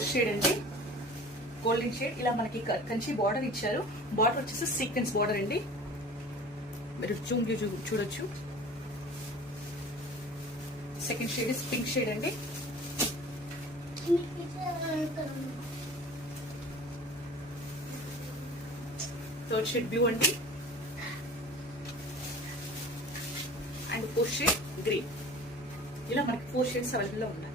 షేడ్ అండి, golden shade. ఇలా మనకి కంచి బార్డర్ ఇచ్చారు. బార్డర్ వచ్చేసి సీక్వెన్స్ బార్డర్ అండి. మీరు చూడొచ్చు. Second shade is pink shade అండి. థర్డ్ షేడ్ బ్లూ అండి. And fourth shade green. ఇలా మనకి 4 షేడ్స్ అవైలబుల్ లో ఉన్నాయి.